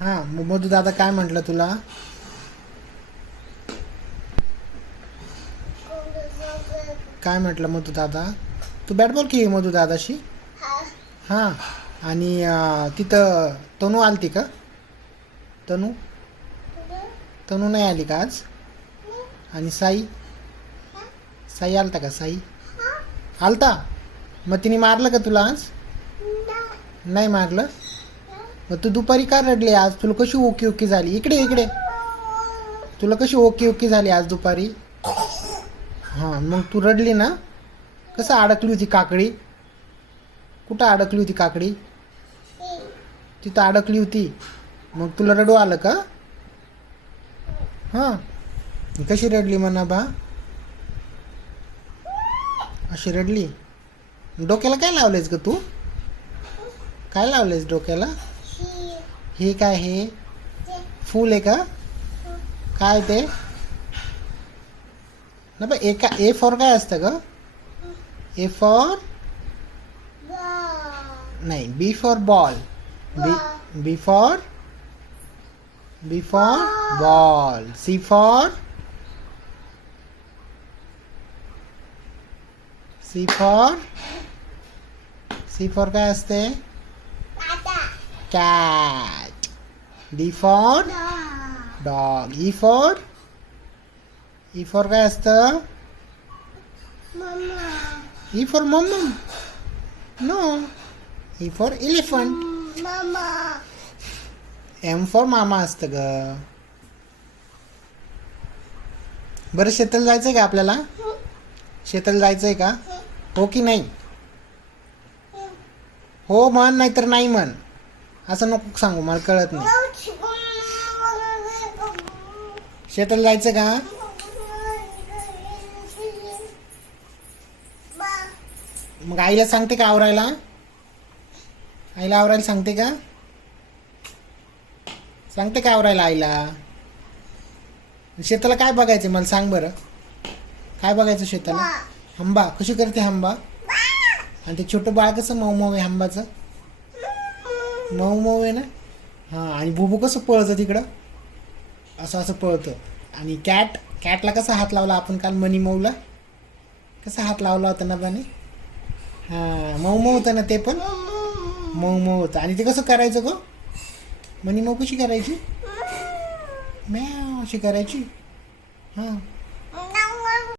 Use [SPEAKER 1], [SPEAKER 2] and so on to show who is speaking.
[SPEAKER 1] हां मग मधू दादा काय म्हटलं तुला? काय म्हटलं मधू दादा तू बॅटबॉल खेळ मधू दादाशी हां आणि तिथं तनू आलती का? तनू? तनू नाही आली का आज? आणि साई? साई आलता का साई? आलता? मग तिने मारलं का तुला आज? नाही मारलं? मग तू दुपारी का रडली आज? तुला कशी ओके ओके झाली? इकडे इकडे. तुला कशी ओके ओके झाली आज दुपारी? हां मग तू रडली ना? कसं अडकली होती काकडी? कुठं अडकली होती काकडी? तिथं अडकली होती. मग तुला रडू आलं का? हां. कशी रडली म्हणा बा? अशी रडली? डोक्याला काय लावलेस ग तू? काय लावलेस डोक्याला? हे काय हे? फूल आहे का? काय ते? ना बा ए का ए फॉर काय असतं ग? ए फॉर नाही B for ball B B for B for ball C for C for C for काय असते? Cat D for dog E for E for काय असतं E for hmm no E for elephant M for मामा असतं ग. बरं शेताला जायचंय का आपल्याला? शेताला जायचंय का? हो की नाही? हो म्हण नाहीतर नाही म्हण. असं नको सांगू मला कळत नाही. शेताला जायचं का? मग आईला सांगते का आवरायला? आईला आवरायला सांगते का? सांगते का आवरायला आईला? शेताला काय बघायचं मला सांग बरं. काय बघायचं शेताला? हंबा. कशी करते हंबा? आणि ते छोटं बाळ कसं मऊ मऊ आहे हंबाचं? मऊ मऊ आहे ना? हां आणि बुबू कसं पळतं तिकडं? असं असं पळतं. आणि कॅट कॅटला कसा हात लावला आपण काल मनी मऊला? कसा हात लावला होता ना बाने? हां मऊ मऊ होतं ना ते पण? मऊ मऊ होतं. आणि ते कसं करायचं गं? मनी मऊ कशी करायची? मॅ अशी करायची? हां.